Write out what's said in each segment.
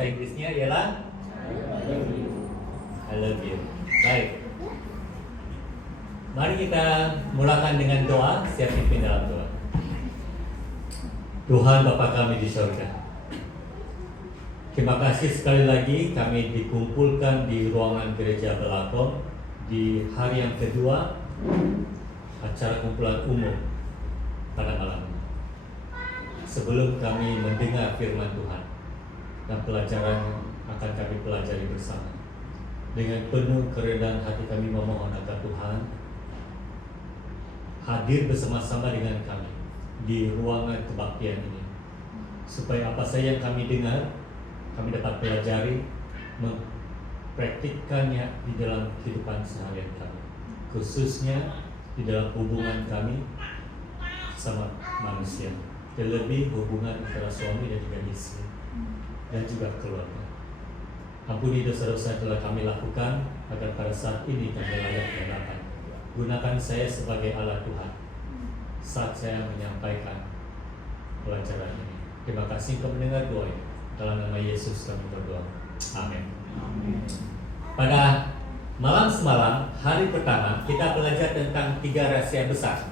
bahasa Inggrisnya ialah I love you. Baik. Mari kita mulakan dengan doa. Siap pimpin dalam doa. Tuhan Bapa kami di surga, terima kasih sekali lagi kami dikumpulkan di ruangan gereja Belakong di hari yang kedua acara kumpulan umum pada malam ini. Sebelum kami mendengar firman Tuhan dan pelajaran yang akan kami pelajari bersama, dengan penuh kerendahan hati kami memohon agar Tuhan hadir bersama-sama dengan kami di ruangan kebaktian ini, supaya apa saja yang kami dengar kami dapat pelajari, mempraktikkannya di dalam kehidupan seharian kami, khususnya di dalam hubungan kami sama manusia, terlebih hubungan antara suami dan juga istri dan juga keluarga. Ampuni dosa-dosa yang telah kami lakukan, agar pada saat ini kami layak mendapat. Gunakan saya sebagai alat Tuhan saat saya menyampaikan pelajaran ini. Terima kasih engkau mendengar doa ini. Dalam nama Yesus kami berdoa. Amin. Pada malam semalam, hari pertama, kita belajar tentang 3 rahasia besar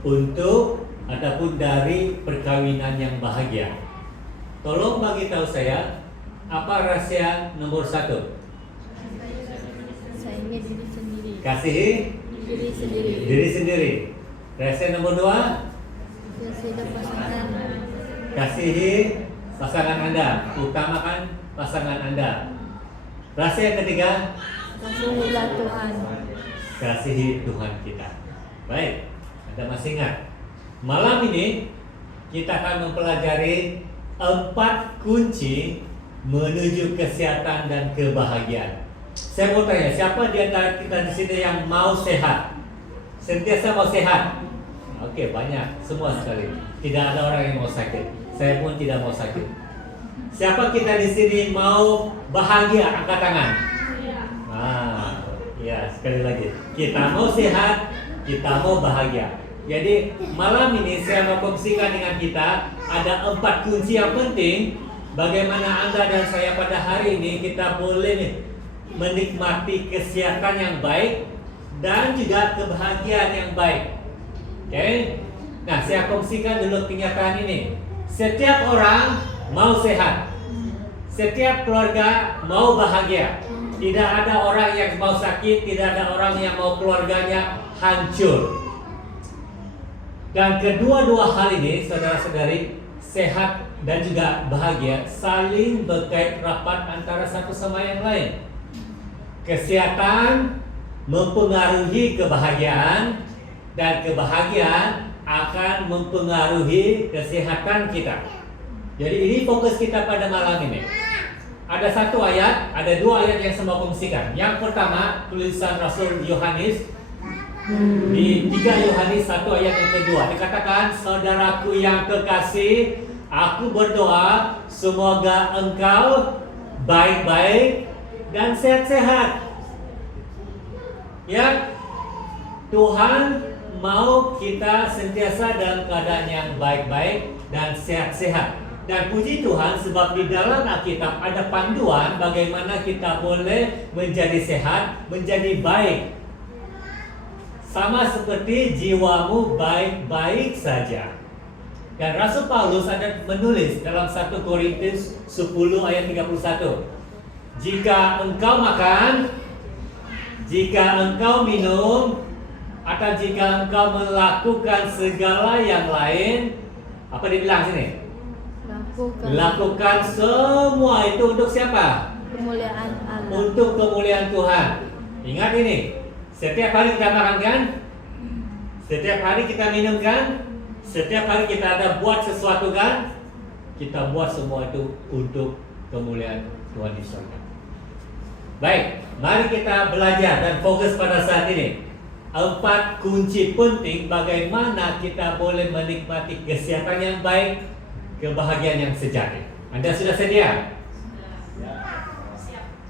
untuk ataupun dari perkawinan yang bahagia. Tolong bagi tahu saya, apa rahasia nomor 1? Sayangi diri sendiri. Kasihi Diri sendiri. diri sendiri. Rahasia nomor 2? Sesudah pasangan. Kasihi pasangan Anda, utamakan pasangan Anda. Rahasia yang ketiga, Kasihilah Tuhan. kasihi Tuhan kita. Baik, Anda masih ingat? Malam ini kita akan mempelajari 4 kunci menuju kesehatan dan kebahagiaan. Saya mau tanya, siapa di antara kita di sini yang mau sehat? Sentiasa mau sehat? Oke, banyak, semua sekali. Tidak ada orang yang mau sakit. Saya pun tidak mau sakit. Siapa kita di sini mau bahagia? Angkat tangan. Ya, sekali lagi. Kita mau sehat, kita mau bahagia. Jadi malam ini saya mau kongsikan dengan kita ada 4 kunci yang penting bagaimana Anda dan saya pada hari ini kita boleh menikmati kesehatan yang baik dan juga kebahagiaan yang baik. Oke? Nah, saya kongsikan dulu kenyataan ini. Setiap orang mau sehat. Setiap keluarga mau bahagia. Tidak ada orang yang mau sakit, tidak ada orang yang mau keluarganya hancur. Dan kedua-dua hal ini, saudara-saudari, sehat dan juga bahagia saling berkait rapat antara satu sama yang lain. Kesehatan mempengaruhi kebahagiaan dan kebahagiaan akan mempengaruhi kesehatan kita. Jadi ini fokus kita pada malam ini. Ada 1 ayat, ada 2 ayat yang saya mau kongsikan. Yang pertama, tulisan Rasul Yohanes di 3 Yohanes 1 ayat yang kedua. Dikatakan, saudaraku yang kekasih, aku berdoa semoga engkau baik-baik dan sehat-sehat. Ya, Tuhan mau kita sentiasa dalam keadaan yang baik-baik dan sehat-sehat. Dan puji Tuhan sebab di dalam Alkitab ada panduan bagaimana kita boleh menjadi sehat, menjadi baik. Sama seperti jiwamu baik-baik saja. Dan Rasul Paulus ada menulis dalam 1 Korintus 10 ayat 31. Jika engkau makan, jika engkau minum, atau jika engkau melakukan segala yang lain, apa dibilang sini? Lakukan semua itu untuk siapa? Kemuliaan Allah. Untuk kemuliaan Tuhan. Ingat ini, setiap hari kita makan kan? Setiap hari kita minum kan? Setiap hari kita ada buat sesuatu kan? Kita buat semua itu untuk kemuliaan Tuhan di surga. Baik, mari kita belajar dan fokus pada saat ini. 4 kunci penting bagaimana kita boleh menikmati kesehatan yang baik, kebahagiaan yang sejati. Anda sudah sedia?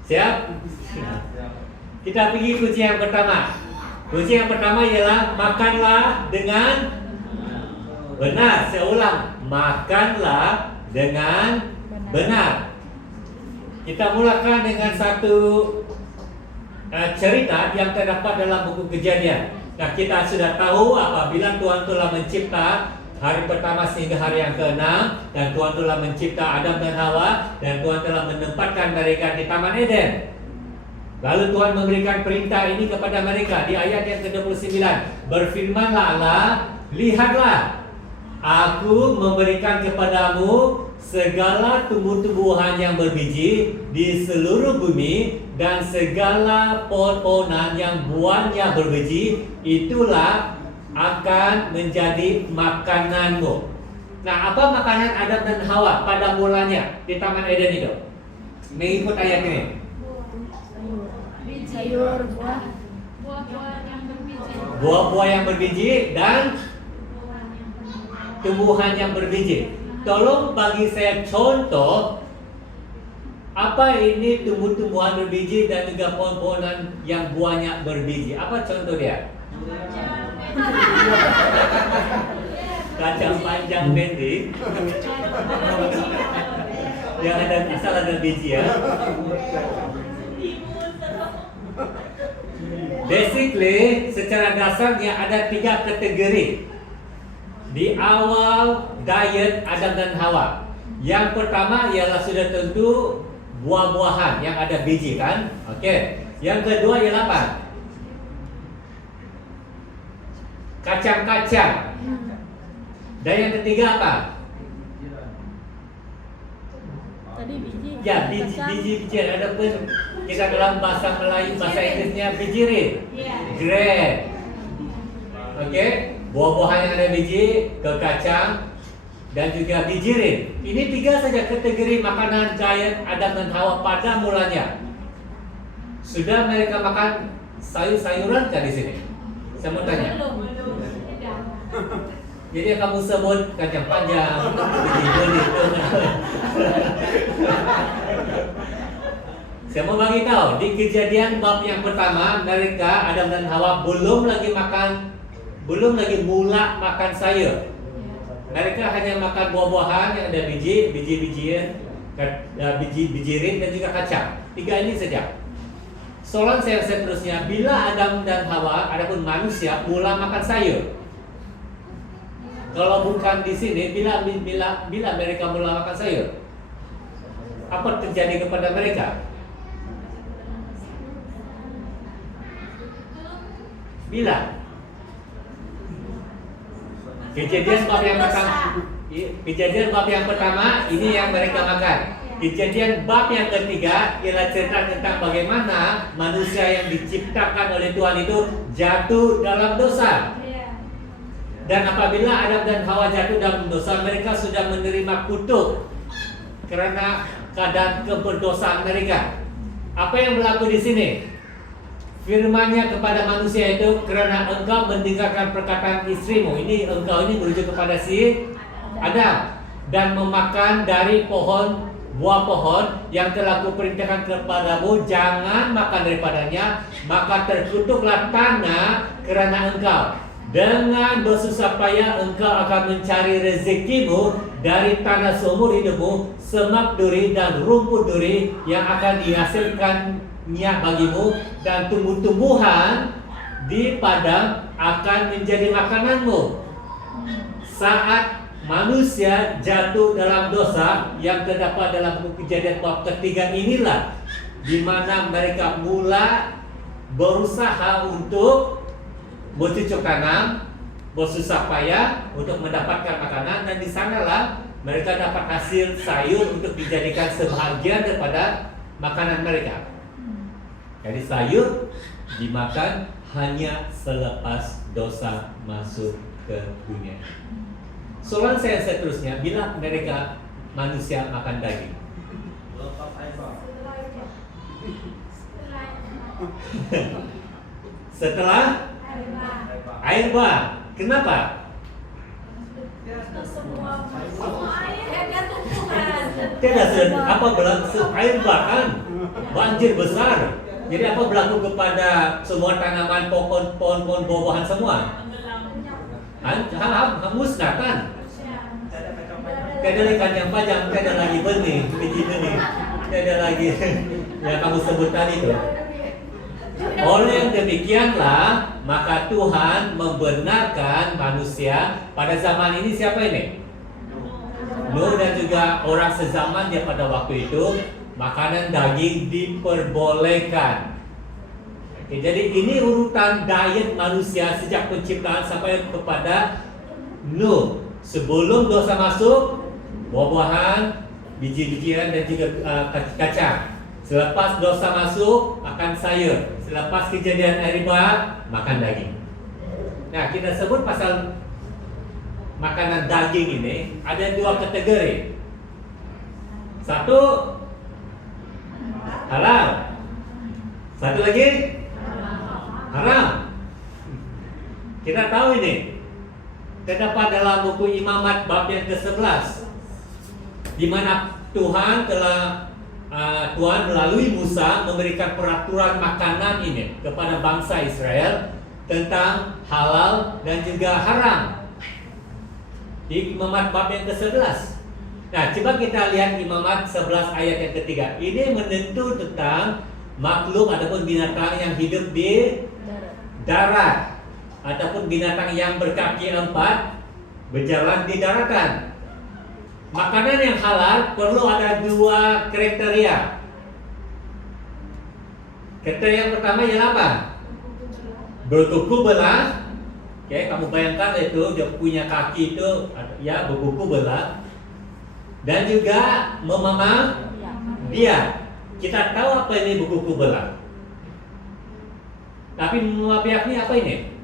Siap? Kita pergi kunci yang pertama. Kunci yang pertama ialah makanlah dengan benar. Saya ulang, makanlah dengan Benar. Kita mulakan dengan satu cerita yang terdapat dalam buku Kejadian. Nah, kita sudah tahu apabila Tuhan telah mencipta hari pertama sehingga hari yang ke-6, dan Tuhan telah mencipta Adam dan Hawa, dan Tuhan telah menempatkan mereka di Taman Eden. Lalu Tuhan memberikan perintah ini kepada mereka di ayat yang ke-29. Berfirmanlah Allah, lihatlah, aku memberikan kepadamu segala tumbuh-tumbuhan yang berbiji di seluruh bumi, dan segala pohon-pohonan yang buahnya berbiji, itulah akan menjadi makananmu. Nah, apa makanan Adam dan Hawa pada mulanya di Taman Eden itu? Mengikut ayat ini. Sayur, buah. Buah-buah yang berbiji dan tumbuhan yang berbiji. Tolong bagi saya contoh apa ini tumbuh-tumbuhan berbiji dan juga pohon-pohonan yang buahnya berbiji. Apa contoh dia? Kacang panjang pendek yang ada asal ada biji ya. Basically, secara dasarnya ada 3 kategori di awal diet Adam dan Hawa. Yang pertama ialah sudah tentu buah-buahan yang ada biji kan? Oke. Yang kedua ialah apa? Kacang-kacang. Dan yang ketiga apa? Tadi biji. Ya, biji-bijian. Ada pun kita dalam bahasa Melayu, bahasa Inggrisnya bijirin. Grape. Oke, buah-buahan yang ada biji, ke kacang, dan juga bijirin. Ini 3 saja kategori makanan diet Adam dan Hawa pada mulanya. Sudah mereka makan sayur-sayuran kan di sini? Saya mau tanya. Jadi yang kamu sebut kacang panjang, biji itu. Saya mau bagi tahu di Kejadian bab yang pertama, mereka Adam dan Hawa belum lagi mula makan sayur. Mereka hanya makan buah-buahan yang ada biji-bijian, bijirin dan juga kacang. 3 ini saja. Soalan saya seterusnya, bila Adam dan Hawa, adapun manusia, mula makan sayur. Kalau bukan di sini, bila mereka mula makan sayur, apa terjadi kepada mereka? Bila Kejadian bab yang pertama ini yang mereka makan. Kejadian bab yang ketiga ialah cerita tentang bagaimana manusia yang diciptakan oleh Tuhan itu jatuh dalam dosa. Dan apabila Adam dan Hawa jatuh dalam dosa, mereka sudah menerima kutuk karena keadaan keberdosaan mereka. Apa yang berlaku di sini? Firman-Nya kepada manusia itu, kerana engkau mendengarkan perkataan istrimu. Ini engkau ini merujuk kepada si Adam, dan memakan dari buah pohon yang telah kuperintahkan kepadamu, jangan makan daripadanya, maka terkutuklah tanah kerana engkau. Dengan bersusah payah engkau akan mencari rezekimu dari tanah seumur hidupmu, semak duri dan rumput duri yang akan dihasilkan bagimu, dan tumbuh-tumbuhan di padang akan menjadi makananmu. Saat manusia jatuh dalam dosa yang terdapat dalam buku Kejadian bab ketiga inilah di mana mereka mula berusaha untuk bercocok tanam, bersusah payah untuk mendapatkan makanan, dan di sanalah mereka dapat hasil sayur untuk dijadikan sebahagian daripada makanan mereka. Jadi sayur dimakan hanya selepas dosa masuk ke dunia. Soalan saya seterusnya, bila mereka manusia makan daging? Setelah air bah. Kenapa? Tidak apa berlaku air bah kan? Banjir besar. Jadi apa berlaku kepada semua tanaman, pohon-pohon, buah-buahan semua? Musnah kan? tiada lagi kacang panjang, tiada lagi biji benih, tiada lagi yang kamu sebut tadi itu. Oleh yang demikianlah, maka Tuhan membenarkan manusia pada zaman ini. Siapa ini? Nuh dan juga orang sezamannya pada waktu itu, makanan daging diperbolehkan. Oke, jadi ini urutan diet manusia sejak penciptaan sampai kepada Nuh. Sebelum dosa masuk, buah-buahan, biji-bijian dan juga kacang. Selepas dosa masuk, akan sayur. Selepas kejadian air bah, makan daging. Nah, kita sebut pasal makanan daging ini ada dua kategori. Satu halal. Satu lagi haram. Kita tahu ini. Terdapat dalam buku Imamat bab yang ke-11, di mana Tuhan melalui Musa memberikan peraturan makanan ini kepada bangsa Israel tentang halal dan juga haram. Di Imamat bab yang ke-11. Nah, coba kita lihat Imamat 11 ayat yang ketiga. Ini menentu tentang makhluk ataupun binatang yang hidup di darat ataupun binatang yang berkaki 4 berjalan di daratan. Makanan yang halal perlu ada dua kriteria. Kriteria yang pertama ialah apa? Berkuku belah. Oke, kamu bayangkan itu dia punya kaki itu ya berkuku belah. Dan juga memamah biak. Kita tahu apa ini berkuku belah. Tapi memamah biak ini apa ini?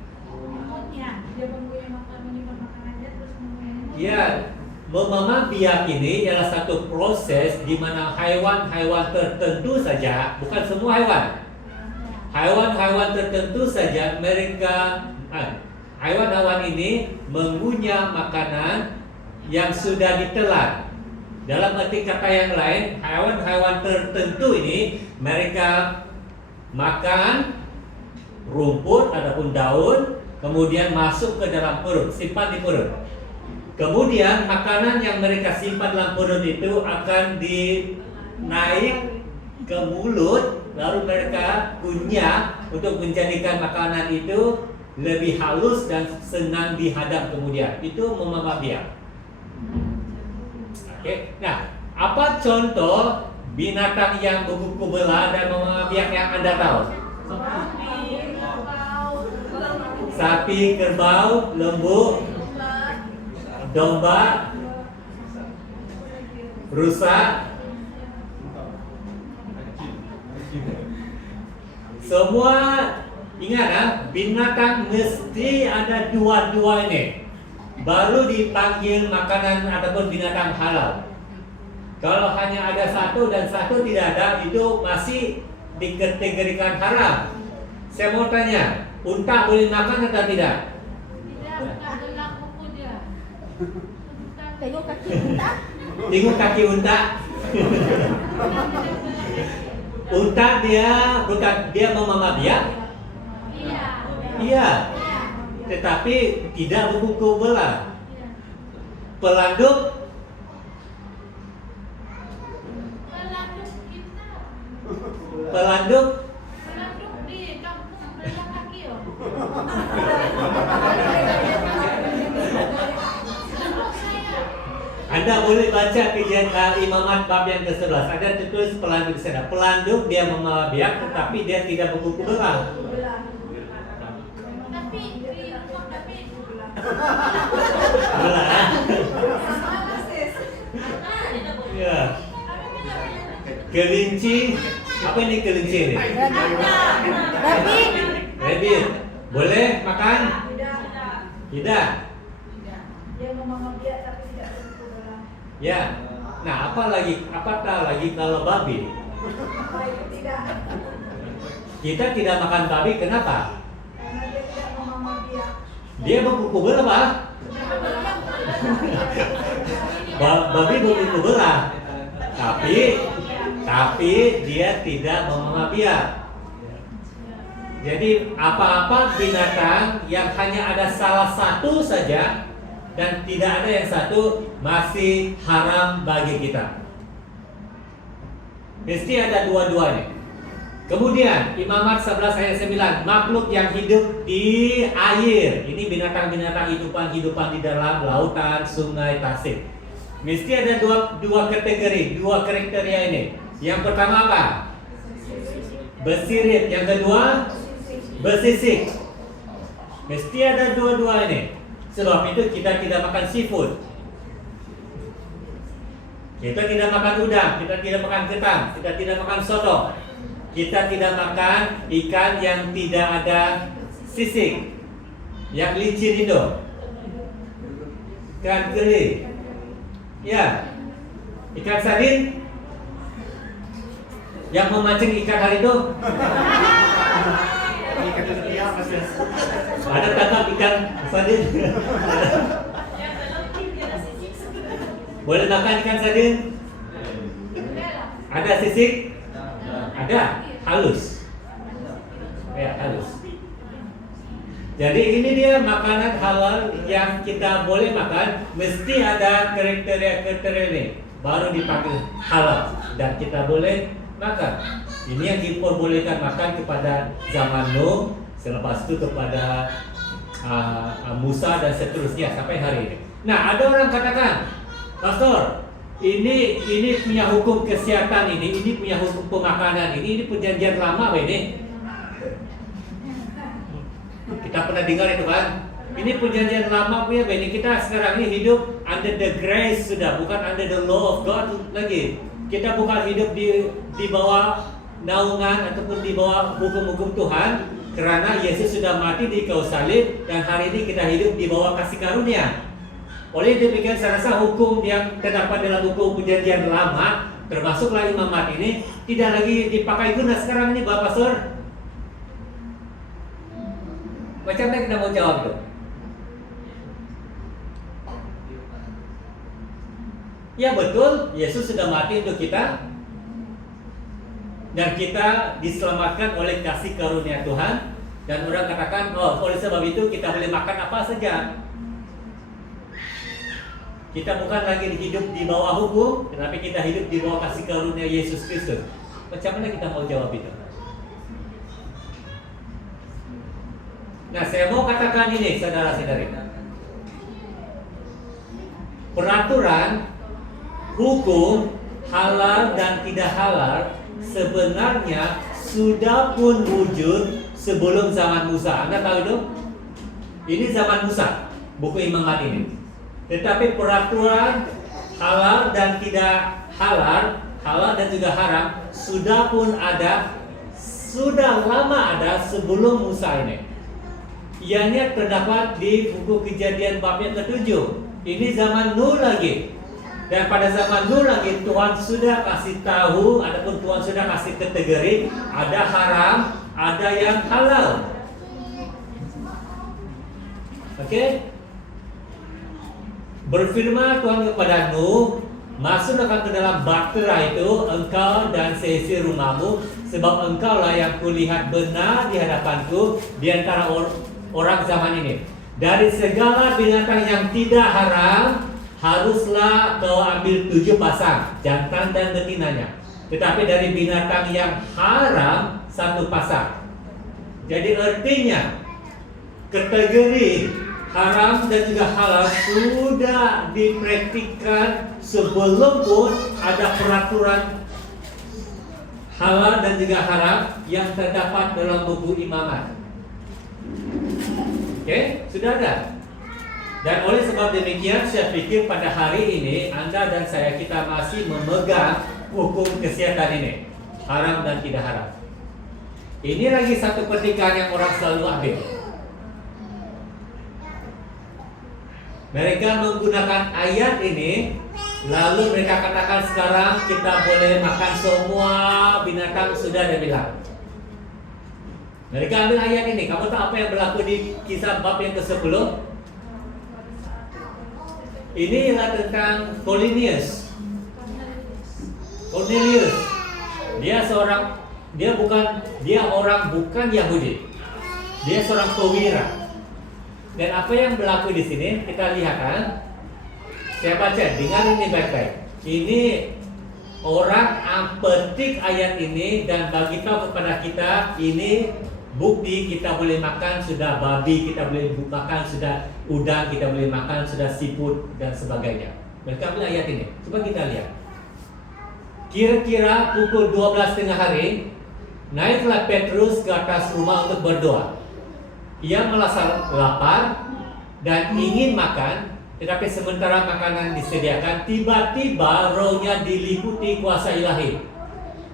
Ya, memamah biak ini adalah satu proses di mana hewan-hewan tertentu saja, bukan semua hewan. Hewan-hewan tertentu saja hewan-hewan ini mengunyah makanan yang sudah ditelan. Dalam arti kata yang lain, hewan-hewan tertentu ini mereka makan rumput ataupun daun, kemudian masuk ke dalam perut, simpan di perut. Kemudian makanan yang mereka simpan dalam perut itu akan dinaik ke mulut, lalu mereka kunyah untuk menjadikan makanan itu lebih halus dan senang dihadap kemudian. Itu memamah biak. Oke. Nah, apa contoh binatang yang berkuku belah dan memamah biak yang Anda tahu? Sapi, kerbau, lembu, domba, rusa. Semua ingat ya, binatang mesti ada dua-dua ini, baru dipanggil makanan ataupun binatang halal. Kalau hanya ada satu dan satu tidak ada, itu masih dikategorikan haram. Saya mau tanya, unta boleh makan atau tidak? Tengok kaki unta. Tengok kaki unta. Unta dia memamah biak. Iya. Tetapi tidak berkuku belah. Pelanduk. Pelanduk di kampung belah kaki yo. Anda boleh baca kejadian Imamat bab yang ke-11. Ada tertulis pelanduk di sana. Pelanduk dia memamah biak tetapi dia tidak berkuku belah. Tapi di rumah kami Belah. Ya. Kelinci. Apa ini kelinci ini? Rabbit. Rabbit. Boleh makan? Tidak. dia memamah biak tapi tidak berkuku belah. Ya. Nah, apatah lagi kalau babi? Tidak. Kita tidak makan babi, kenapa? Karena dia tidak memamah biak. Dia berkuku belah, Pak. Babi berkuku belah. Tapi dia tidak memamah biak. Jadi apa-apa binatang yang hanya ada salah satu saja dan tidak ada yang satu, masih haram bagi kita. Mesti ada dua-duanya. Kemudian Imamat 11 ayat 9, makhluk yang hidup di air. Ini binatang-binatang hidupan di dalam lautan, sungai, tasik. Mesti ada dua kategori, dua kriteria ini. Yang pertama apa? Bersirit. Yang kedua bersisik. Mesti ada dua-dua ini. Sebab itu kita tidak makan seafood. Kita tidak makan udang, kita tidak makan ketam, kita tidak makan soto. Kita tidak makan ikan yang tidak ada sisik, yang licin itu, ikan teri, ya, ikan sardin, yang memancing ikan hari itu. Ada tangkap ikan sardin. Boleh makan ikan sardin? Ada sisik? Ada, halus. Ya, halus. Jadi ini dia makanan halal yang kita boleh makan, mesti ada kriteria-kriteria ini baru dipanggil halal dan kita boleh makan. Ini yang diperbolehkan makan kepada zaman Nuh, selepas itu kepada Musa dan seterusnya sampai hari ini. Nah, ada orang katakan, Pastor, ini punya hukum kesehatan ini punya hukum pemakanan ini perjanjian lama ini. Kita pernah dengar itu kan? Ini perjanjian lama punya ini. Kita sekarang ini hidup under the grace sudah, bukan under the law of God lagi. Kita bukan hidup di bawah naungan ataupun di bawah hukum-hukum Tuhan, karena Yesus sudah mati di kayu salib dan hari ini kita hidup di bawah kasih karunia. Oleh demikian saya rasa hukum yang terdapat dalam hukum perjanjian lama, termasuklah imamat ini, tidak lagi dipakai guna sekarang ini, Bapak Pastor. Macam mana kita mau jawab itu? Ya betul, Yesus sudah mati untuk kita, dan kita diselamatkan oleh kasih karunia Tuhan. Dan orang katakan, oh oleh sebab itu kita boleh makan apa saja. Kita bukan lagi hidup di bawah hukum, tetapi kita hidup di bawah kasih karunia Yesus Kristus. Macam mana kita mau jawab itu? Nah, saya mau katakan ini, saudara-saudari. Peraturan hukum halal dan tidak halal sebenarnya sudah pun wujud sebelum zaman Musa. Anda tahu itu? Ini zaman Musa, buku Imamat ini. Tetapi peraturan halal dan tidak halal, halal dan juga haram sudah pun ada, sudah lama ada sebelum Musa ini. Ianya terdapat di buku Kejadian bab yang ke-7. Ini zaman Nuh lagi. Dan pada zaman Nuh lagi Tuhan sudah kasih tahu, ataupun Tuhan sudah kasih kategori, ada haram, ada yang halal. Oke? Berfirman Tuhan kepada Nuh, masuklah ke dalam bahtera itu, engkau dan seisi rumahmu, sebab engkaulah yang kulihat benar di hadapanku di antara orang zaman ini. Dari segala binatang yang tidak haram, haruslah kau ambil 7 pasang, jantan dan betinanya. Tetapi dari binatang yang haram, 1 pasang. Jadi artinya, kategori haram dan juga halal sudah dipraktikkan sebelum pun ada peraturan halal dan juga haram yang terdapat dalam buku Imamat. Oke, sudah ada. Dan oleh sebab demikian saya pikir pada hari ini Anda dan saya kita masih memegang hukum kesehatan ini, haram dan tidak haram. Ini lagi satu petikan yang orang selalu ambil. Mereka menggunakan ayat ini, lalu mereka katakan sekarang kita boleh makan semua binatang, sudah dia bilang. Mereka ambil ayat ini. Kamu tahu apa yang berlaku di kisah bab yang ke-10? Ini ialah tentang Cornelius. Dia orang bukan Yahudi. Dia seorang perwira. Dan apa yang berlaku di sini kita lihat kan, Saya baca, dengar ini baik-baik. Ini orang petik ayat ini dan bagi tahu kepada kita, ini bukti kita boleh makan sudah babi, kita boleh makan sudah udang, kita boleh makan sudah siput dan sebagainya. Mereka bilang ayat ini. Coba kita lihat. Kira-kira pukul 12 tengah hari, naiklah Petrus ke atas rumah untuk berdoa. Ia merasa lapar dan ingin makan, tetapi sementara makanan disediakan, tiba-tiba rohnya diliputi kuasa ilahi.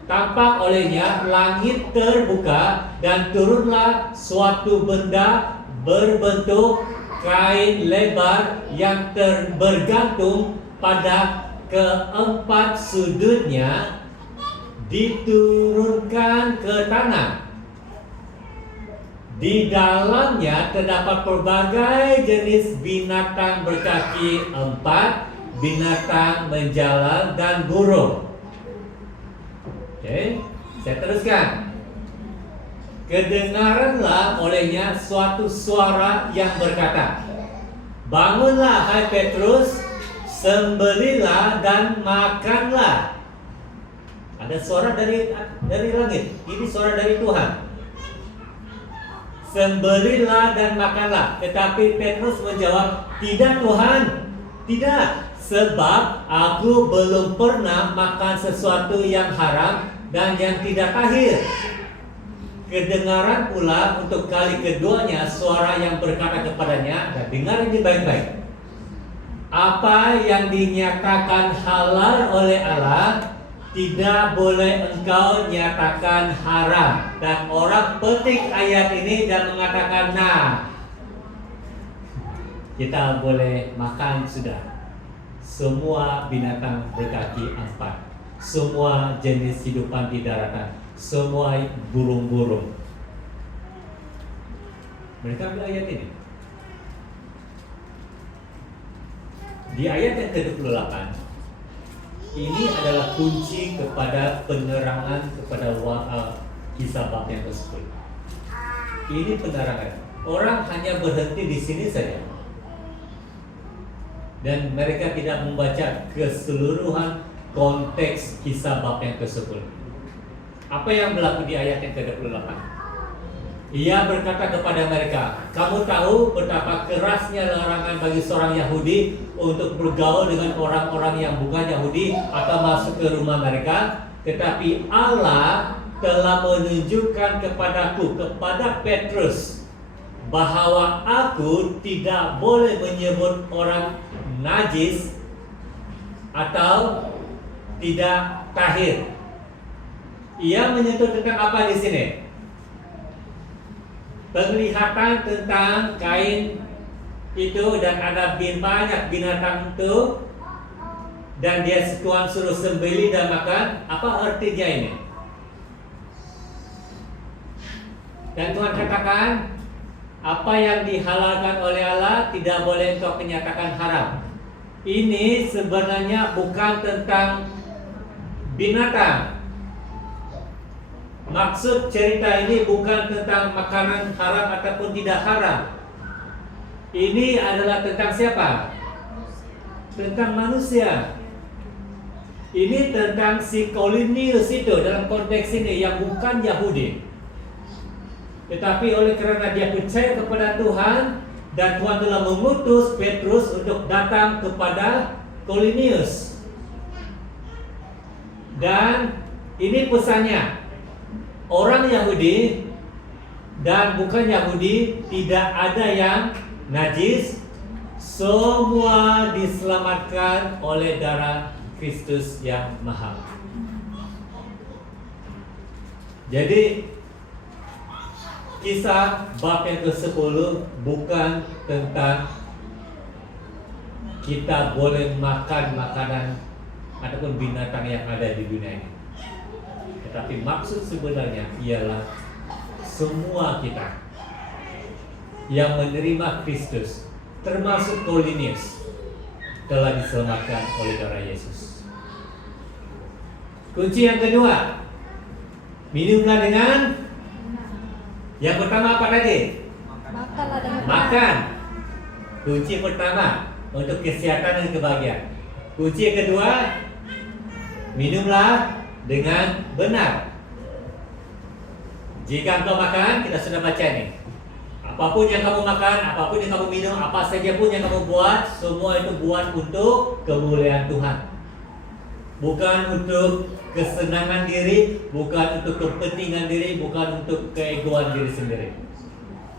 Tampak olehnya langit terbuka dan turunlah suatu benda berbentuk kain lebar yang bergantung pada keempat sudutnya, diturunkan ke tanah. Di dalamnya terdapat berbagai jenis binatang berkaki 4, binatang menjalar dan burung. Oke, saya teruskan. Kedengaranlah olehnya suatu suara yang berkata, "Bangunlah hai Petrus, sembelihlah dan makanlah." Ada suara dari langit. Ini suara dari Tuhan. Sembelihlah dan makanlah. Tetapi Petrus menjawab, "Tidak Tuhan, tidak. Sebab aku belum pernah makan sesuatu yang haram dan yang tidak tahir." Kedengaran pula untuk kali keduanya suara yang berkata kepadanya, dan dengar ini baik-baik, "Apa yang dinyatakan halal oleh Allah, tidak boleh engkau nyatakan haram." Dan orang petik ayat ini dan mengatakan, "Nah, kita boleh makan sudah semua binatang berkaki 4, semua jenis hidupan di daratan, semua burung-burung." Mereka bilang ayat ini. Di ayat yang ke-28, ini adalah kunci kepada penerangan kepada kisah bab yang ke-10. Ini penerangan. Orang hanya berhenti di sini saja, dan mereka tidak membaca keseluruhan konteks kisah bab yang ke-10. Apa yang berlaku di ayat yang ke-28? Ia berkata kepada mereka, "Kamu tahu betapa kerasnya larangan bagi seorang Yahudi untuk bergaul dengan orang-orang yang bukan Yahudi atau masuk ke rumah mereka. Tetapi Allah telah menunjukkan kepadaku, kepada Petrus, bahwa aku tidak boleh menyebut orang najis atau tidak tahir." Ia menyentuh tentang apa di sini? Penglihatan tentang kain itu, dan ada banyak binatang itu, dan dia Tuhan suruh sembelih dan makan. Apa artinya ini? Dan Tuhan katakan, apa yang dihalalkan oleh Allah tidak boleh engkau menyatakan haram. Ini sebenarnya bukan tentang binatang. Maksud cerita ini bukan tentang makanan haram ataupun tidak haram. Ini adalah tentang siapa? Tentang manusia. Ini tentang si Kolinius itu dalam konteks ini yang bukan Yahudi. Tetapi oleh kerana dia percaya kepada Tuhan, dan Tuhan telah mengutus Petrus untuk datang kepada Kolinius. Dan ini pesannya. Orang Yahudi dan bukan Yahudi, tidak ada yang najis. Semua diselamatkan oleh darah Kristus yang mahal. Jadi kisah bab yang ke-10 bukan tentang kita boleh makan makanan ataupun binatang yang ada di dunia ini. Tetapi maksud sebenarnya ialah semua kita yang menerima Kristus, termasuk Kolinius, telah diselamatkan oleh darah Yesus. Kunci yang kedua, minumlah dengan. Yang pertama apa tadi? Makanlah dengan Makan. Kunci pertama. untuk kesehatan dan kebahagiaan. Kunci yang kedua, minumlah dengan benar. Jika engkau makan, kita sudah baca nih. Apapun yang kamu makan, apapun yang kamu minum, apa saja pun yang kamu buat, semua itu buat untuk kemuliaan Tuhan. Bukan untuk kesenangan diri, bukan untuk kepentingan diri, bukan untuk keegoan diri sendiri.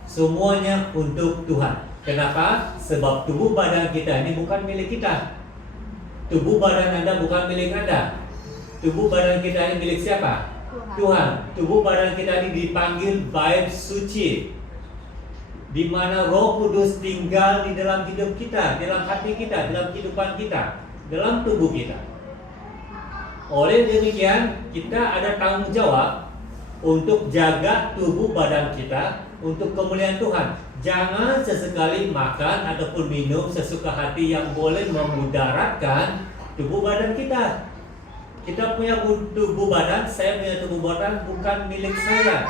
Semuanya untuk Tuhan. Kenapa? Sebab tubuh badan kita ini bukan milik kita. Tubuh badan Anda bukan milik Anda. Tubuh badan kita ini milik siapa? Tuhan. Tubuh badan kita ini dipanggil bait suci, di mana Roh Kudus tinggal di dalam hidup kita, dalam hati kita, dalam kehidupan kita, dalam tubuh kita. Oleh demikian, kita ada tanggung jawab untuk jaga tubuh badan kita untuk kemuliaan Tuhan. Jangan sesekali makan ataupun minum sesuka hati yang boleh memudaratkan tubuh badan kita. Kita punya tubuh badan, saya punya tubuh badan bukan milik saya.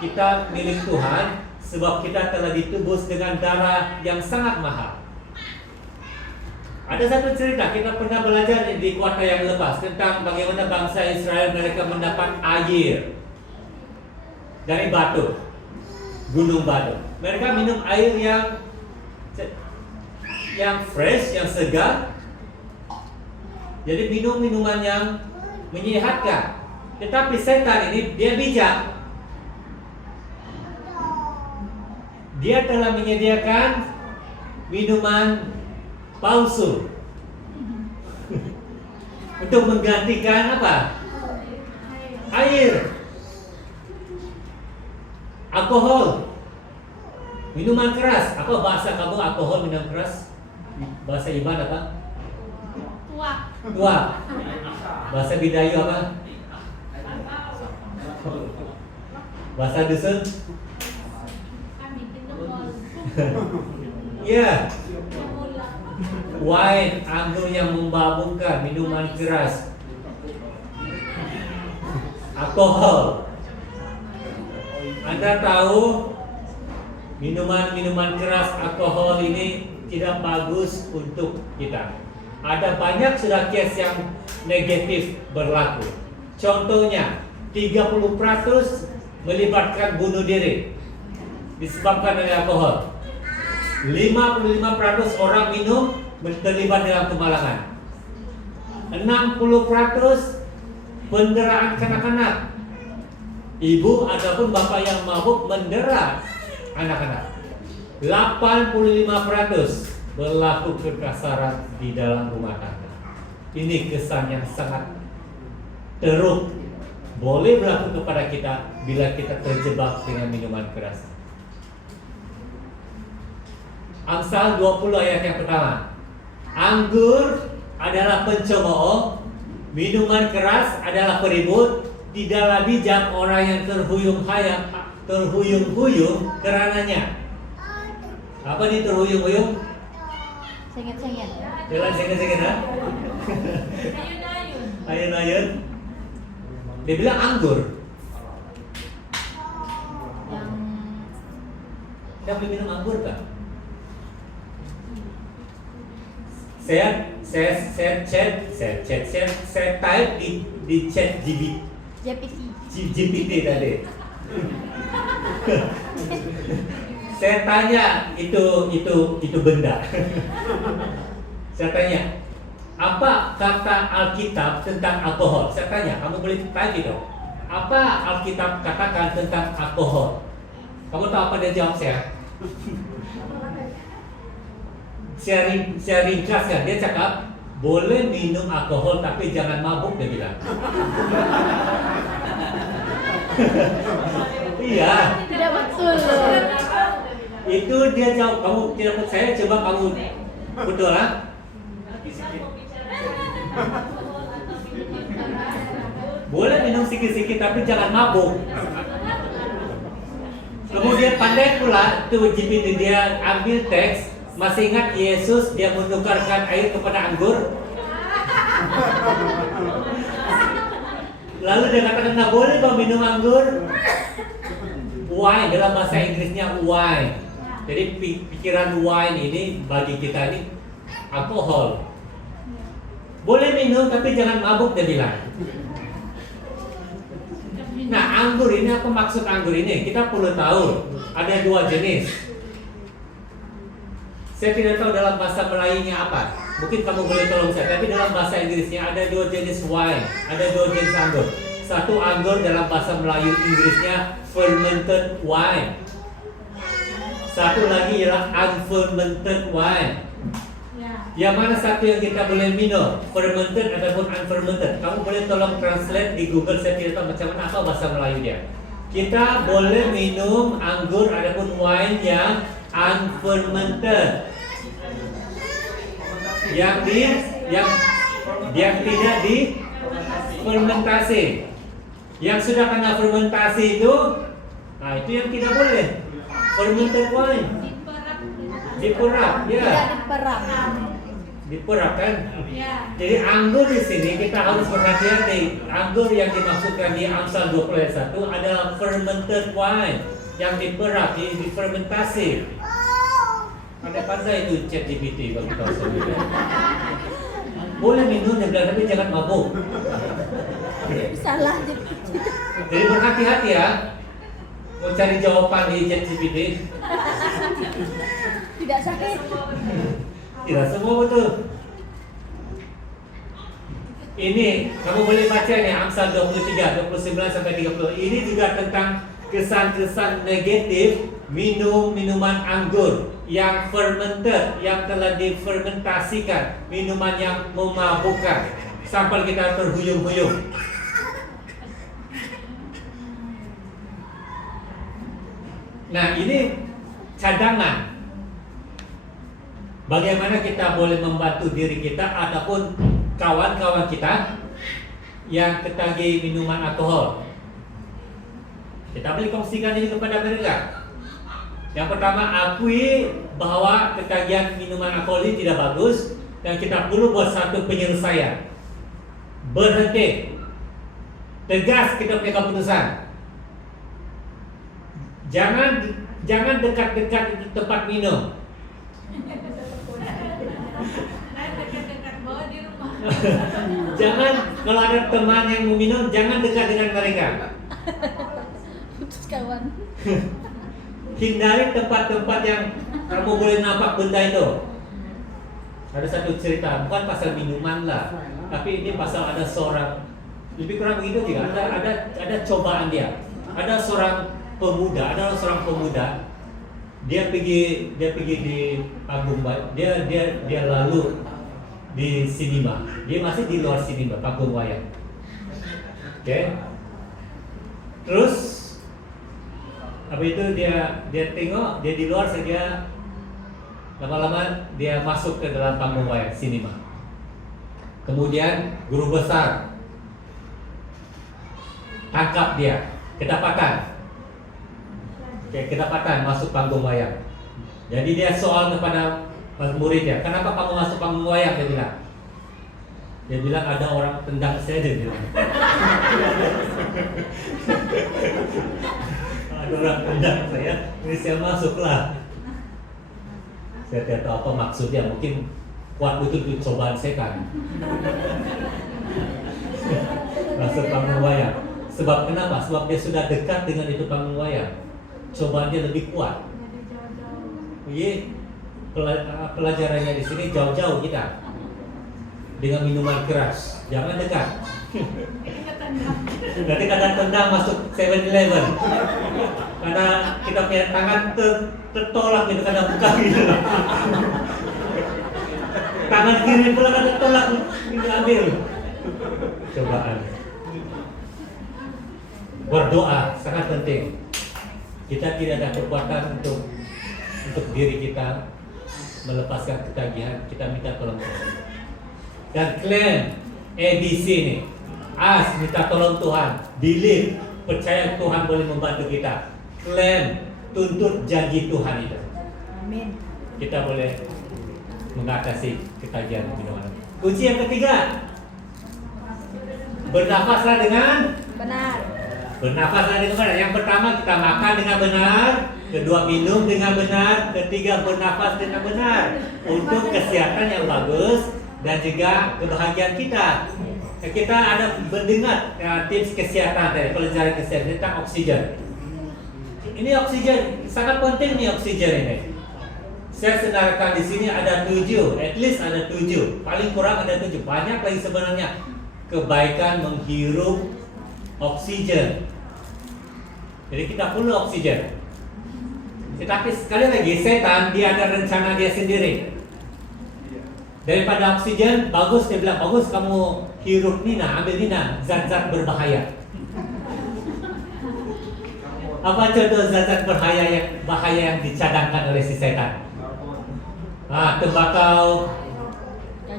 Kita milik Tuhan sebab kita telah ditebus dengan darah yang sangat mahal. Ada satu cerita kita pernah belajar di kuarta yang lepas tentang bagaimana bangsa Israel mereka mendapat air dari batu, gunung batu. Mereka minum air yang fresh, yang segar. Jadi minum minuman yang menyehatkan. Tetapi setan ini dia bijak. Dia telah menyediakan minuman palsu untuk menggantikan apa? Air, alkohol, minuman keras. Apa bahasa kamu alkohol, minuman keras? Bahasa Iban apa? Tua. Bahasa Bidayu apa? Bahasa dusun? Ya. Wine, anggur yang memabukkan, minuman keras, alkohol. Anda tahu minuman-minuman keras, alkohol ini tidak bagus untuk kita. Ada banyak sudah case yang negatif berlaku. Contohnya 30% melibatkan bunuh diri disebabkan oleh alkohol. 55% orang minum terlibat dalam kemalangan. 60% penderitaan kanak-kanak. Ibu ataupun bapak yang mabuk mendera anak-anak. 85% berlaku kekasaran di dalam rumah tangga. Ini kesan yang sangat teruk boleh berlaku kepada kita bila kita terjebak dengan minuman keras. Amsal 20 ayat yang pertama. Anggur adalah pencemooh, minuman keras adalah peribut, tidaklah bijak orang yang terhuyung-huyung karenanya. Apa nih terhuyung-huyung? Sengit-sengit. Jalan sengit-sengit, ha? Ayun-ayun. Dia bilang anggur. Siapa yang minum anggur kan? Saya type di chat GPT tadi. Saya tanya itu benda. Saya tanya, apa kata Alkitab tentang alkohol? Saya tanya, kamu boleh type itu. Apa Alkitab katakan tentang alkohol? Kamu tahu apa dia jawab saya? Saya ringkaskan, dia cakap boleh minum alkohol tapi jangan mabuk, dia bilang. Iya. Tidak betul. Itu dia jawab. Kamu tidak percaya, coba kamu betul lah. Boleh minum sikit-sikit tapi jangan mabuk. Kemudian pandai pula tuh GPT dia ambil teks. Masih ingat Yesus dia menukarkan air kepada anggur? Lalu dia katakan nggak boleh kau minum anggur. Wine dalam bahasa Inggrisnya wine. Jadi pikiran wine ini bagi kita ini alkohol. Boleh minum tapi jangan mabuk, dia bilang. Nah, anggur ini, apa maksud anggur ini? Kita perlu tahu ada dua jenis. Saya tidak tahu dalam bahasa Melayunya apa. Mungkin kamu boleh tolong saya. Tapi dalam bahasa Inggrisnya ada dua jenis wine, ada dua jenis anggur. Satu anggur dalam bahasa Melayu Inggrisnya fermented wine. Satu lagi ialah unfermented wine. Yang mana satu yang kita boleh minum, fermented ataupun unfermented? Kamu boleh tolong translate di Google, saya tidak tahu macam mana apa bahasa Melayu dia. Kita boleh minum anggur ataupun wine yang unfermented, yang tidak di fermentasi. Yang sudah kena fermentasi itu, nah itu yang tidak boleh. Fermented wine diperap, ya. Tidak diperap. Diperap kan? Ya. Jadi anggur di sini kita harus berhati-hati. Anggur yang dimaksudkan di Amsal 20 ayat 1 adalah fermented wine yang diperap, difermentasi. Pandai-pandai itu ChatGPT kalau tahu saya. Boleh minum dia bilang, tapi jangan mabuk. Salah. Jadi berhati-hati ya. Mau cari jawaban di ChatGPT. Tidak sakit. Tidak semua betul. Ini kamu boleh baca nih Amsal 23, 29 sampai 30. Ini juga tentang kesan-kesan negatif minuman anggur yang fermented, yang telah difermentasikan, minuman yang memabukkan sampai kita terhuyung-huyung. Nah, ini cadangan. Bagaimana kita boleh membantu diri kita ataupun kawan-kawan kita yang ketagih minuman alkohol. Kita boleh kongsikan ini kepada mereka. Yang pertama, akui bahwa ketagihan minuman alkohol ini tidak bagus dan kita perlu buat satu penyelesaian. Berhenti. Tegas kita punya keputusan. Jangan dekat-dekat di tempat minum. Jangan, kalau ada teman yang mau minum, jangan dekat dengan mereka. Putus kawan. Hindari tempat-tempat yang kamu boleh nampak benda itu. Ada satu cerita, bukan pasal minuman lah, tapi ini pasal ada seorang, lebih kurang begitu juga. Ada cobaan dia. Ada seorang pemuda, dia pergi di panggung, dia lalu di sinema. Dia masih di luar sinema, panggung wayang. Oke. Terus habis itu dia tengok, dia di luar saja. Lama-lama dia masuk ke dalam panggung wayang sinema. Kemudian guru besar tangkap dia, kedapatan. Kedapatan masuk panggung wayang. Jadi dia soal kepada muridnya, kenapa kamu masuk panggung wayang? Dia bilang ada orang tendang saya, dia bilang. Ada orang tendang saya, ini saya masuklah. Saya tidak tahu apa maksudnya, mungkin kuat betul cobaan setan. Masuk panggung wayang. Sebab kenapa? Sebab dia sudah dekat dengan itu panggung wayang. Cobaan dia lebih kuat. Iya, pelajarannya di sini jauh-jauh kita dengan minuman keras, jangan dekat. Nanti kadang tendang masuk 7-Eleven karena kita punya tangan tertolak gitu, kadang buka gitu. Tangan kiri pula kadang tertolak, ini ambil. Cobaan. Berdoa sangat penting. Kita tidak ada kekuatan untuk diri kita melepaskan ketagihan, kita minta tolong Tuhan. Dan klaim ABC ini, ask, minta tolong Tuhan, believe, percaya Tuhan boleh membantu kita. Klaim, tuntut janji Tuhan itu. Amin. Kita boleh mengatasi ketagihan minuman. Kunci yang ketiga, bernafaslah dengan Benar. Bernafaslah dengan benar. Yang pertama kita makan dengan benar, kedua minum dengan benar, ketiga bernafas dengan benar untuk kesehatan yang bagus dan juga kebahagiaan kita. Kita ada mendengar tips kesehatan dari pelajaran kesehatan tentang oksigen. Ini oksigen sangat penting nih oksigen ini. Saya senaraikan di sini ada 7, at least ada 7, paling kurang ada 7, banyak lagi sebenarnya kebaikan menghirup oksigen. Jadi kita perlu oksigen. Tetapi sekali lagi setan dia ada rencana dia sendiri. Daripada oksigen bagus dia bilang bagus kamu hirup Nina, ambil Nina zat-zat berbahaya. Apa contoh zat-zat bahaya yang dicadangkan oleh si setan? Tembakau,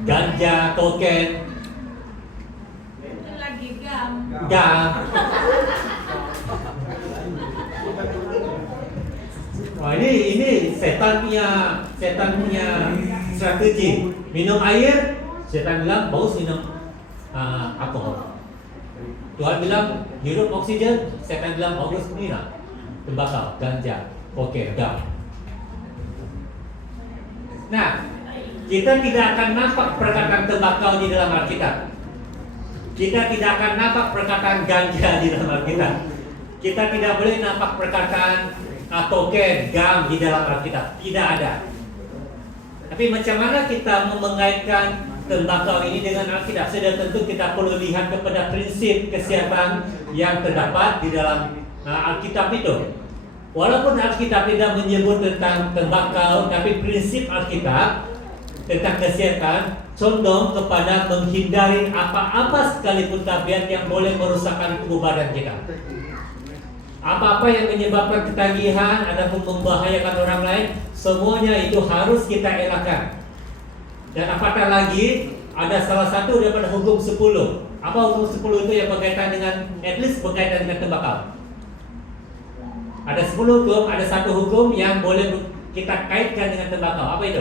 ganja, kokain, Itu lagi gam. gam. Wah, ini setan punya strategi. Minum air, setan bilang bagus minum alkohol. Tuhan bilang hirup oksigen, setan bilang bagus minum tembakau, ganja, kokain, gam. Nah, kita tidak akan nampak perkataan tembakau di dalam Alkitab. Kita tidak akan nampak perkataan ganja di dalam Alkitab. Kita tidak boleh nampak perkataan kokain, gam di dalam Alkitab. Tidak ada. Tapi macam mana kita mengaitkan tembakau ini dengan Alkitab? Sudah tentu kita perlu lihat kepada prinsip kesehatan yang terdapat di dalam Alkitab itu. Walaupun Alkitab tidak menyebut tentang tembakau, tapi prinsip Alkitab tentang kesehatan condong kepada menghindari apa-apa sekalipun tabiat yang boleh merusakkan tubuh badan kita. Apa-apa yang menyebabkan ketagihan ataupun membahayakan orang lain, semuanya itu harus kita elakkan. Dan apatah lagi, ada salah satu daripada hukum 10. Apa hukum 10 itu yang berkaitan dengan, at least berkaitan dengan tembakau? Ada 10 hukum, ada satu hukum yang boleh kita kaitkan dengan tembakau. Apa itu?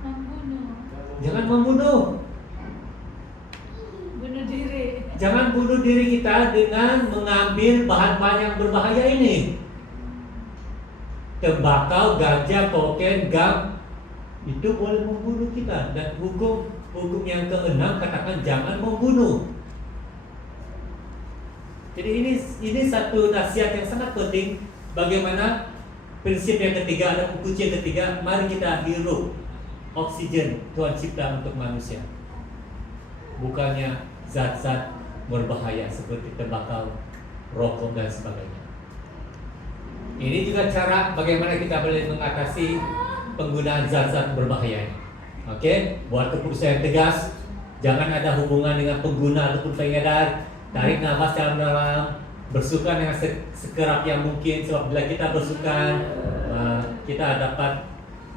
Membunuh. Jangan membunuh. Bunuh diri. Jangan bunuh diri kita dengan mengambil bahan-bahan yang berbahaya ini. Tembakau, ganja, kokain, gam itu boleh membunuh kita. Dan hukum yang ke-6 katakan jangan membunuh. Jadi ini satu nasihat yang sangat penting. Bagaimana prinsip yang ketiga, ada kunci yang ketiga, mari kita hirup oksigen Tuhan cipta untuk manusia, bukannya zat-zat berbahaya seperti tembakau, rokok dan sebagainya. Ini juga cara bagaimana kita boleh mengatasi penggunaan zat-zat berbahaya ini. Oke, buat keputusan yang tegas, jangan ada hubungan dengan pengguna ataupun pengedar. Tarik nafas dalam-dalam, bersukan dengan sekerap yang mungkin, sebab bila kita bersukan, kita dapat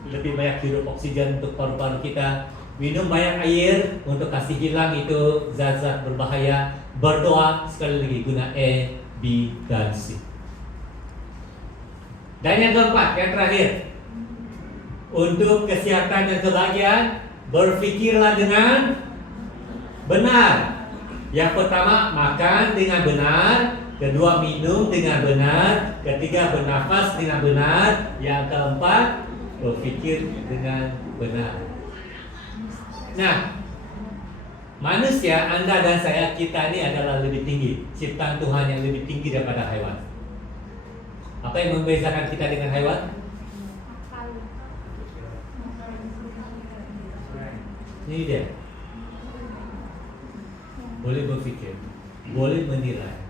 lebih banyak hirup oksigen untuk paru-paru kita. Minum banyak air untuk kasih hilang itu zat-zat berbahaya. Berdoa sekali lagi guna A, B, dan C. Dan yang keempat, yang terakhir, untuk kesehatan dan kebahagiaan, berfikirlah dengan benar. Yang pertama, makan dengan benar. Kedua, minum dengan benar. Ketiga, bernafas dengan benar. Yang keempat, berfikir dengan benar. Nah, manusia, Anda dan saya, kita ini adalah lebih tinggi. Ciptaan Tuhan yang lebih tinggi daripada hewan. Apa yang membedakan kita dengan hewan? Ini dia. Boleh berfikir, boleh menilai.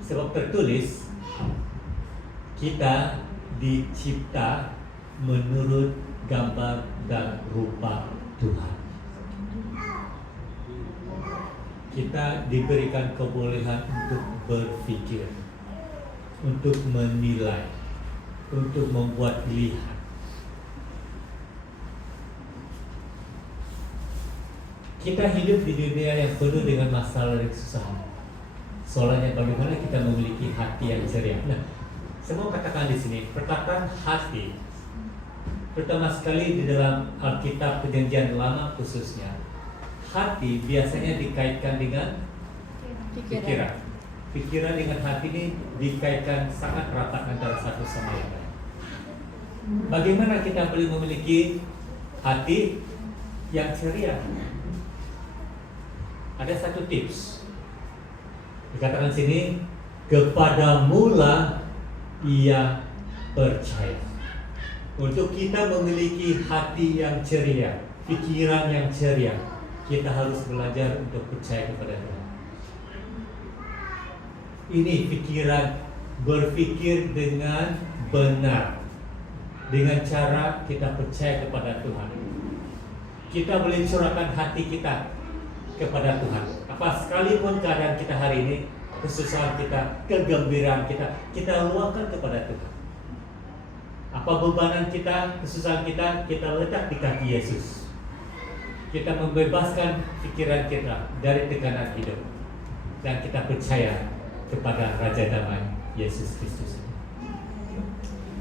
Sebab tertulis kita dicipta menurut gambar dan rupa Tuhan. Kita diberikan kebolehan untuk berfikir, untuk menilai, untuk membuat pilihan. Kita hidup di dunia yang penuh dengan masalah dan kesusahan. Soalnya bagaimana kita memiliki hati yang ceria. Nah, semua katakan di sini perkataan hati. Pertama sekali di dalam Alkitab Perjanjian Lama khususnya, hati biasanya dikaitkan dengan Pikiran. Pikiran dengan hati ini dikaitkan sangat rapat antara satu sama yang lain. Bagaimana kita boleh memiliki hati yang ceria? Ada satu tips. Dikatakan sini, kepadamulah ia percaya. Untuk kita memiliki hati yang ceria, pikiran yang ceria, kita harus belajar untuk percaya kepada Tuhan. Ini pikiran berpikir dengan benar, dengan cara kita percaya kepada Tuhan. Kita boleh curahkan hati kita kepada Tuhan. Apa sekalipun keadaan kita hari ini, kesusahan kita, kegembiraan kita luahkan kepada Tuhan. Apa bebanan kita, kesusahan kita letak di kaki Yesus. Kita membebaskan pikiran kita dari tekanan hidup, dan kita percaya kepada Raja Damai Yesus Kristus.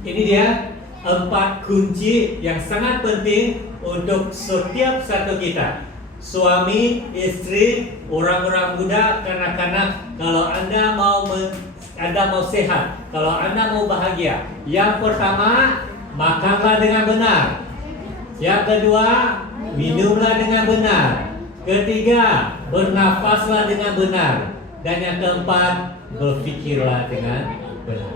Ini dia 4 kunci yang sangat penting untuk setiap satu kita. Suami, istri, orang-orang muda, kanak-kanak. Kalau Anda mau sehat, kalau Anda mau bahagia, yang pertama, makanlah dengan benar. Yang kedua, minumlah dengan benar. Ketiga, bernafaslah dengan benar. Dan yang keempat, berpikirlah dengan benar.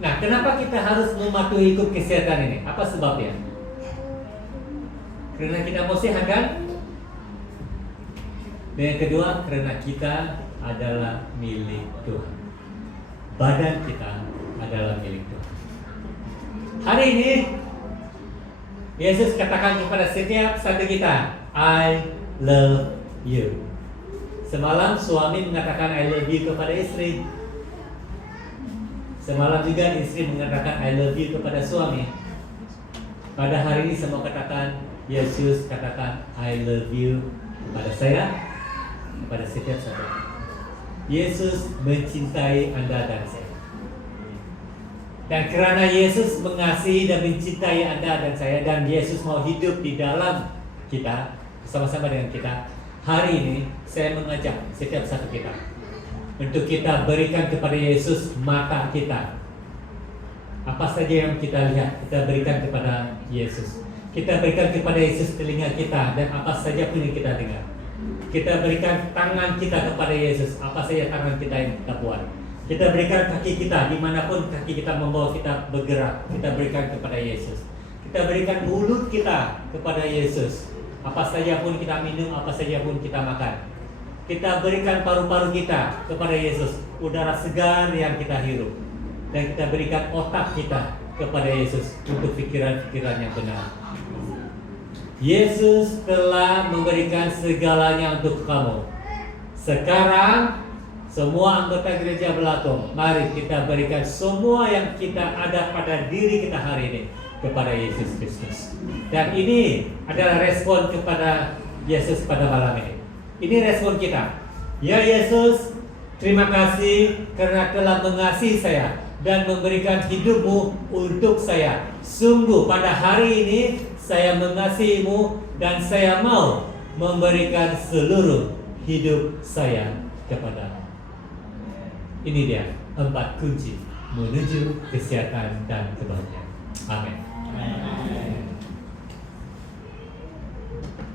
Nah, kenapa kita harus mematuhi hukum kesehatan ini? Apa sebabnya? Karena kita mau sehat, kan? Dan yang kedua, karena kita adalah milik Tuhan. Badan kita adalah milik Tuhan. Hari ini Yesus katakan kepada setiap satu kita, I love you. Semalam suami mengatakan I love you kepada istri. Semalam juga istri mengatakan I love you kepada suami. Pada hari ini saya mau katakan, Yesus katakan I love you kepada saya, kepada setiap satu. Yesus mencintai Anda dan saya. Dan karena Yesus mengasihi dan mencintai Anda dan saya, dan Yesus mau hidup di dalam kita, bersama-sama dengan kita, hari ini saya mengajak setiap satu kita untuk kita berikan kepada Yesus mata kita. Apa saja yang kita lihat, kita berikan kepada Yesus. Kita berikan kepada Yesus telinga kita dan apa saja pun yang kita dengar. Kita berikan tangan kita kepada Yesus, apa saja tangan kita yang kita buat. Kita berikan kaki kita, dimanapun kaki kita membawa kita bergerak, kita berikan kepada Yesus. Kita berikan mulut kita kepada Yesus. Apa saja pun kita minum, apa saja pun kita makan. Kita berikan paru-paru kita kepada Yesus, udara segar yang kita hirup. Dan kita berikan otak kita kepada Yesus untuk pikiran-pikiran yang benar. Yesus telah memberikan segalanya untuk kamu. Sekarang semua anggota gereja Belatung, mari kita berikan semua yang kita ada pada diri kita hari ini kepada Yesus Kristus. Dan ini adalah respon kepada Yesus pada malam ini. Ini respon kita. Ya Yesus, terima kasih karena telah mengasihi saya dan memberikan hidupmu untuk saya. Sungguh pada hari ini saya mengasihimu dan saya mau memberikan seluruh hidup saya kepadamu. Ini dia 4 kunci menuju kesehatan dan kebahagiaan. Amin.